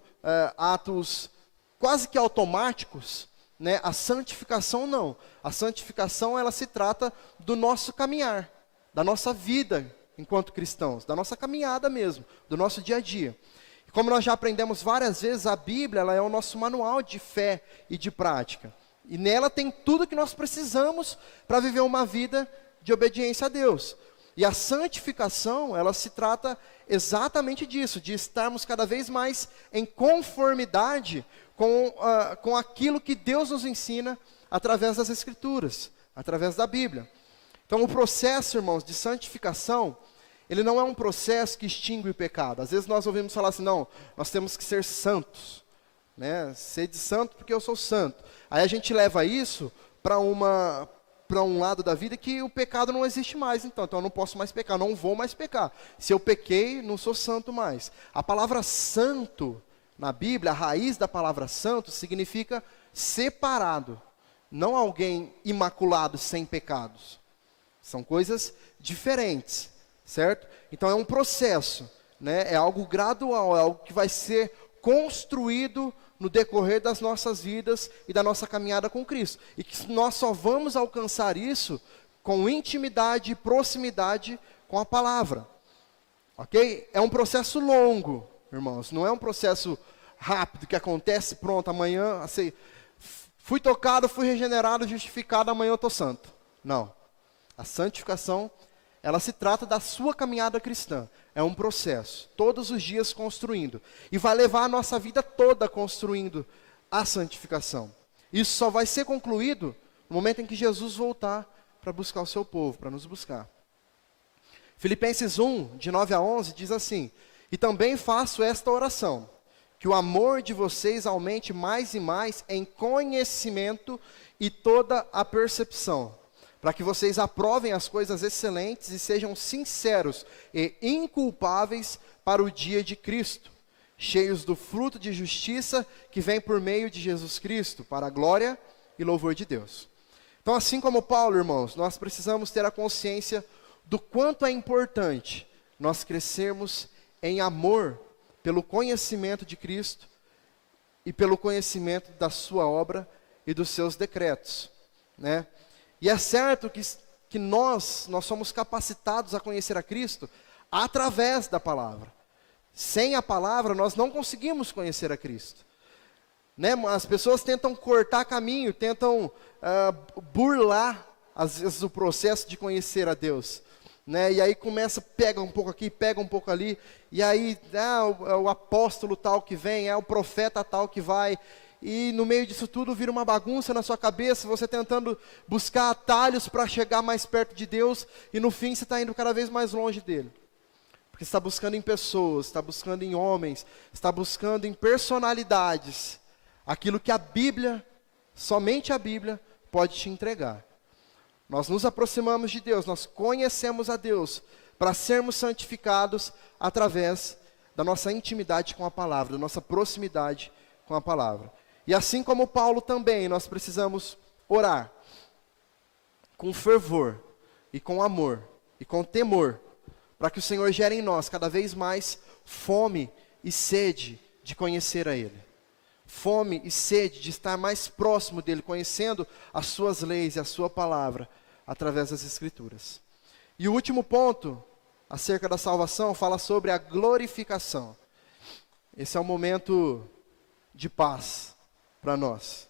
atos quase que automáticos, né? A santificação não. A santificação, ela se trata do nosso caminhar, da nossa vida enquanto cristãos, da nossa caminhada mesmo, do nosso dia a dia. E como nós já aprendemos várias vezes, a Bíblia ela é o nosso manual de fé e de prática. E nela tem tudo que nós precisamos para viver uma vida de obediência a Deus. E a santificação, ela se trata exatamente disso, de estarmos cada vez mais em conformidade com aquilo que Deus nos ensina através das Escrituras, através da Bíblia. Então o processo, irmãos, de santificação, ele não é um processo que extingue o pecado. Às vezes nós ouvimos falar assim, não, nós temos que ser santos, né? Ser de santo porque eu sou santo. Aí a gente leva isso para um lado da vida que o pecado não existe mais, então eu não posso mais pecar, não vou mais pecar. Se eu pequei, não sou santo mais. A palavra santo, na Bíblia, a raiz da palavra santo significa separado, não alguém imaculado, sem pecados. São coisas diferentes, certo? Então é um processo, né? É algo gradual, é algo que vai ser construído no decorrer das nossas vidas e da nossa caminhada com Cristo. E que nós só vamos alcançar isso com intimidade e proximidade com a palavra. Ok? É um processo longo, irmãos. Não é um processo rápido que acontece, pronto, amanhã, assim, fui tocado, fui regenerado, justificado, amanhã eu estou santo. Não. A santificação, ela se trata da sua caminhada cristã. É um processo, todos os dias construindo. E vai levar a nossa vida toda construindo a santificação. Isso só vai ser concluído no momento em que Jesus voltar para buscar o seu povo, para nos buscar. Filipenses 1, de 9 a 11, diz assim: e também faço esta oração, que o amor de vocês aumente mais e mais em conhecimento e toda a percepção, para que vocês aprovem as coisas excelentes e sejam sinceros e inculpáveis para o dia de Cristo, cheios do fruto de justiça que vem por meio de Jesus Cristo, para a glória e louvor de Deus. Então, assim como Paulo, irmãos, nós precisamos ter a consciência do quanto é importante nós crescermos em amor pelo conhecimento de Cristo e pelo conhecimento da sua obra e dos seus decretos, né? E é certo que nós somos capacitados a conhecer a Cristo através da palavra. Sem a palavra, nós não conseguimos conhecer a Cristo, né? As pessoas tentam cortar caminho, tentam burlar, às vezes, o processo de conhecer a Deus, né? E aí pega um pouco aqui, pega um pouco ali, e aí o apóstolo tal que vem, o profeta tal que vai, e no meio disso tudo vira uma bagunça na sua cabeça, você tentando buscar atalhos para chegar mais perto de Deus, e no fim você está indo cada vez mais longe dele. Porque você está buscando em pessoas, está buscando em homens, está buscando em personalidades, aquilo que a Bíblia, somente a Bíblia, pode te entregar. Nós nos aproximamos de Deus, nós conhecemos a Deus, para sermos santificados através da nossa intimidade com a palavra, da nossa proximidade com a palavra. E assim como Paulo também, nós precisamos orar com fervor, e com amor, e com temor, para que o Senhor gere em nós cada vez mais fome e sede de conhecer a Ele. Fome e sede de estar mais próximo dEle, conhecendo as suas leis e a sua palavra, através das Escrituras. E o último ponto, acerca da salvação, fala sobre a glorificação. Esse é um momento de paz para nós.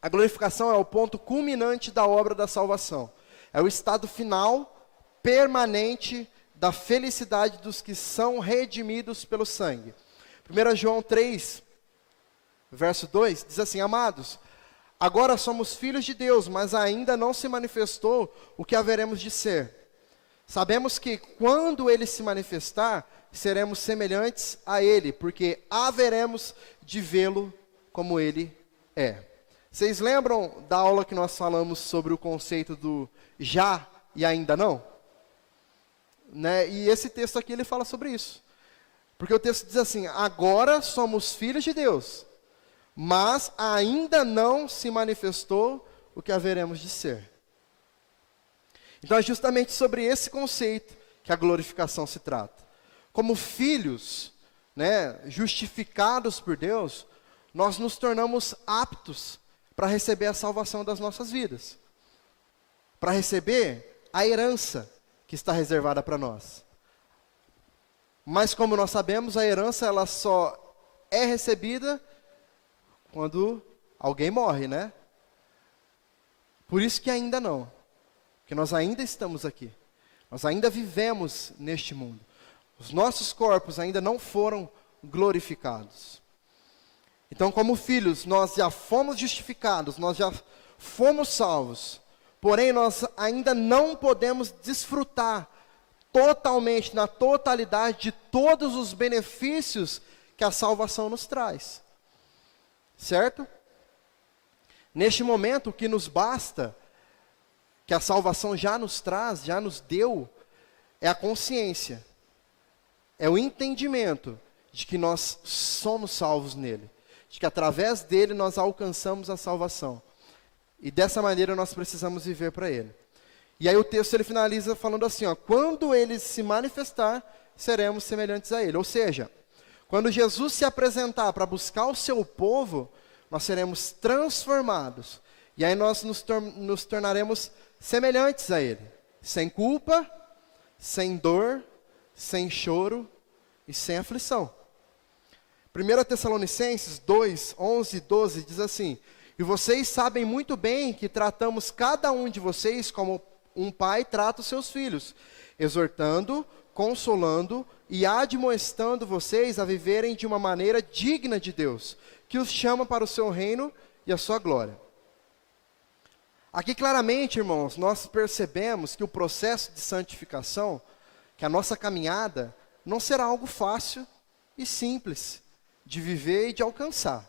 A glorificação é o ponto culminante da obra da salvação. É o estado final, permanente, da felicidade dos que são redimidos pelo sangue. 1 João 3, verso 2, diz assim: amados, agora somos filhos de Deus, mas ainda não se manifestou o que haveremos de ser. Sabemos que quando Ele se manifestar, seremos semelhantes a Ele, porque haveremos de vê-lo como Ele é. Vocês lembram da aula que nós falamos sobre o conceito do já e ainda não? Né? E esse texto aqui ele fala sobre isso. Porque o texto diz assim: agora somos filhos de Deus, mas ainda não se manifestou o que haveremos de ser. Então é justamente sobre esse conceito que a glorificação se trata. Como filhos, né, justificados por Deus, nós nos tornamos aptos para receber a salvação das nossas vidas, para receber a herança que está reservada para nós. Mas como nós sabemos, a herança ela só é recebida quando alguém morre, né? Por isso que ainda não. Porque nós ainda estamos aqui. Nós ainda vivemos neste mundo. Os nossos corpos ainda não foram glorificados. Então, como filhos, nós já fomos justificados, nós já fomos salvos. Porém, nós ainda não podemos desfrutar totalmente, na totalidade de todos os benefícios que a salvação nos traz. Certo? Neste momento, o que nos basta, que a salvação já nos traz, já nos deu, é a consciência, é o entendimento de que nós somos salvos nele, de que através dele nós alcançamos a salvação. E dessa maneira nós precisamos viver para ele. E aí o texto ele finaliza falando assim, ó: quando ele se manifestar, seremos semelhantes a ele. Ou seja, quando Jesus se apresentar para buscar o seu povo, nós seremos transformados. E aí nós nos tornaremos semelhantes a ele. Sem culpa, sem dor, sem choro e sem aflição. 1 Tessalonicenses 2, 11 e 12 diz assim: e vocês sabem muito bem que tratamos cada um de vocês como um pai trata os seus filhos, exortando, consolando e admoestando vocês a viverem de uma maneira digna de Deus, que os chama para o seu reino e a sua glória. Aqui claramente, irmãos, nós percebemos que o processo de santificação, que a nossa caminhada, não será algo fácil e simples de viver e de alcançar.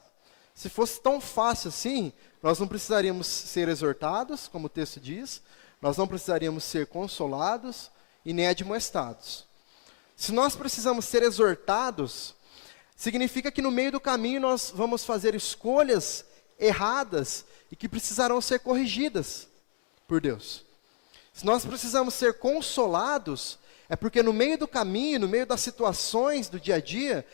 Se fosse tão fácil assim, nós não precisaríamos ser exortados, como o texto diz, nós não precisaríamos ser consolados e nem admoestados. Se nós precisamos ser exortados, significa que no meio do caminho nós vamos fazer escolhas erradas e que precisarão ser corrigidas por Deus. Se nós precisamos ser consolados, é porque no meio do caminho, no meio das situações do dia a dia,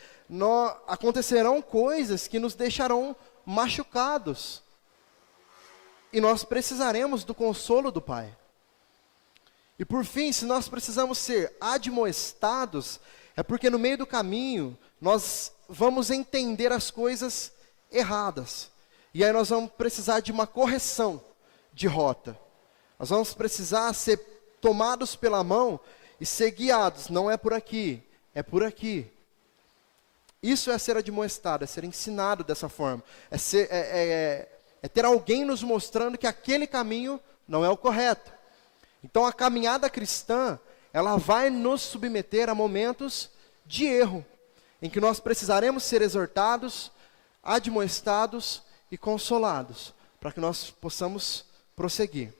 acontecerão coisas que nos deixarão machucados. E nós precisaremos do consolo do Pai. E por fim, se nós precisamos ser admoestados, é porque no meio do caminho, nós vamos entender as coisas erradas. E aí nós vamos precisar de uma correção de rota. Nós vamos precisar ser tomados pela mão e ser guiados. Não é por aqui, é por aqui. Isso é ser admoestado, é ser ensinado dessa forma. É ter alguém nos mostrando que aquele caminho não é o correto. Então a caminhada cristã, ela vai nos submeter a momentos de erro, em que nós precisaremos ser exortados, admoestados e consolados, para que nós possamos prosseguir.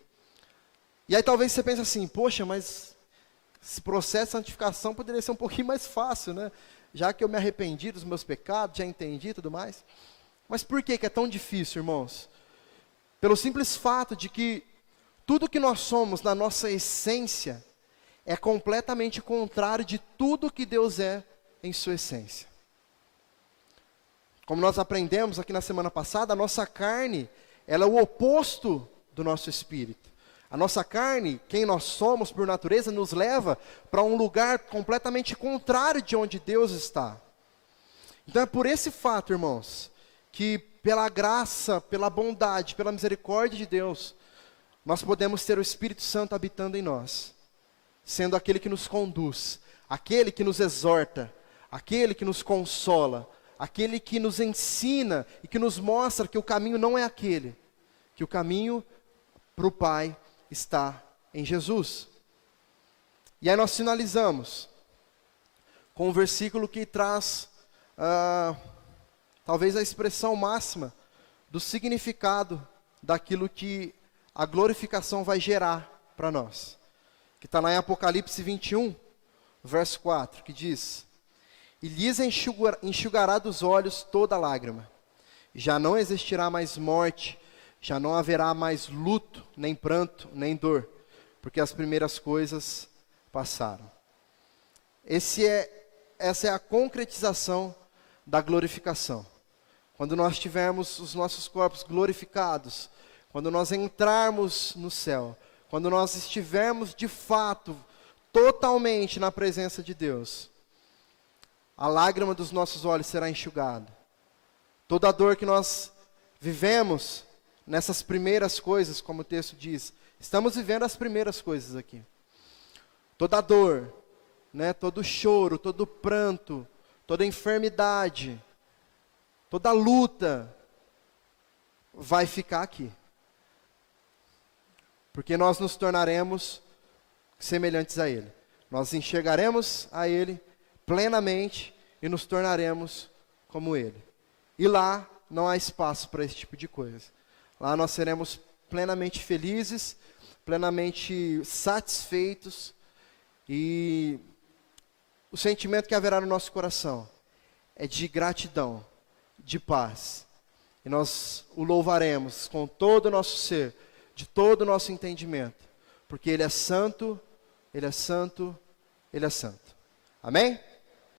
E aí talvez você pense assim, poxa, mas esse processo de santificação poderia ser um pouquinho mais fácil, né? Já que eu me arrependi dos meus pecados, já entendi e tudo mais. Mas por que é tão difícil, irmãos? Pelo simples fato de que tudo que nós somos na nossa essência é completamente contrário de tudo que Deus é em sua essência. Como nós aprendemos aqui na semana passada, a nossa carne, ela é o oposto do nosso espírito. A nossa carne, quem nós somos por natureza, nos leva para um lugar completamente contrário de onde Deus está. Então é por esse fato, irmãos, que pela graça, pela bondade, pela misericórdia de Deus, nós podemos ter o Espírito Santo habitando em nós, sendo aquele que nos conduz, aquele que nos exorta, aquele que nos consola, aquele que nos ensina e que nos mostra que o caminho não é aquele, que o caminho para o Pai está em Jesus. E aí nós finalizamos com um versículo que traz talvez a expressão máxima do significado daquilo que a glorificação vai gerar para nós, que está lá em Apocalipse 21, verso 4, que diz: e lhes enxugará dos olhos toda lágrima, já não existirá mais morte, já não haverá mais luto, nem pranto, nem dor, porque as primeiras coisas passaram. Essa é a concretização da glorificação. Quando nós tivermos os nossos corpos glorificados, quando nós entrarmos no céu, quando nós estivermos de fato, totalmente na presença de Deus, a lágrima dos nossos olhos será enxugada. Toda a dor que nós vivemos nessas primeiras coisas, como o texto diz, estamos vivendo as primeiras coisas aqui. Toda a dor, né, todo o choro, todo o pranto, toda a enfermidade, toda a luta, vai ficar aqui. Porque nós nos tornaremos semelhantes a Ele. Nós enxergaremos a Ele plenamente e nos tornaremos como Ele. E lá não há espaço para esse tipo de coisa. Lá nós seremos plenamente felizes, plenamente satisfeitos, e o sentimento que haverá no nosso coração é de gratidão, de paz. E nós o louvaremos com todo o nosso ser, de todo o nosso entendimento, porque Ele é santo, Ele é santo, Ele é santo. Amém?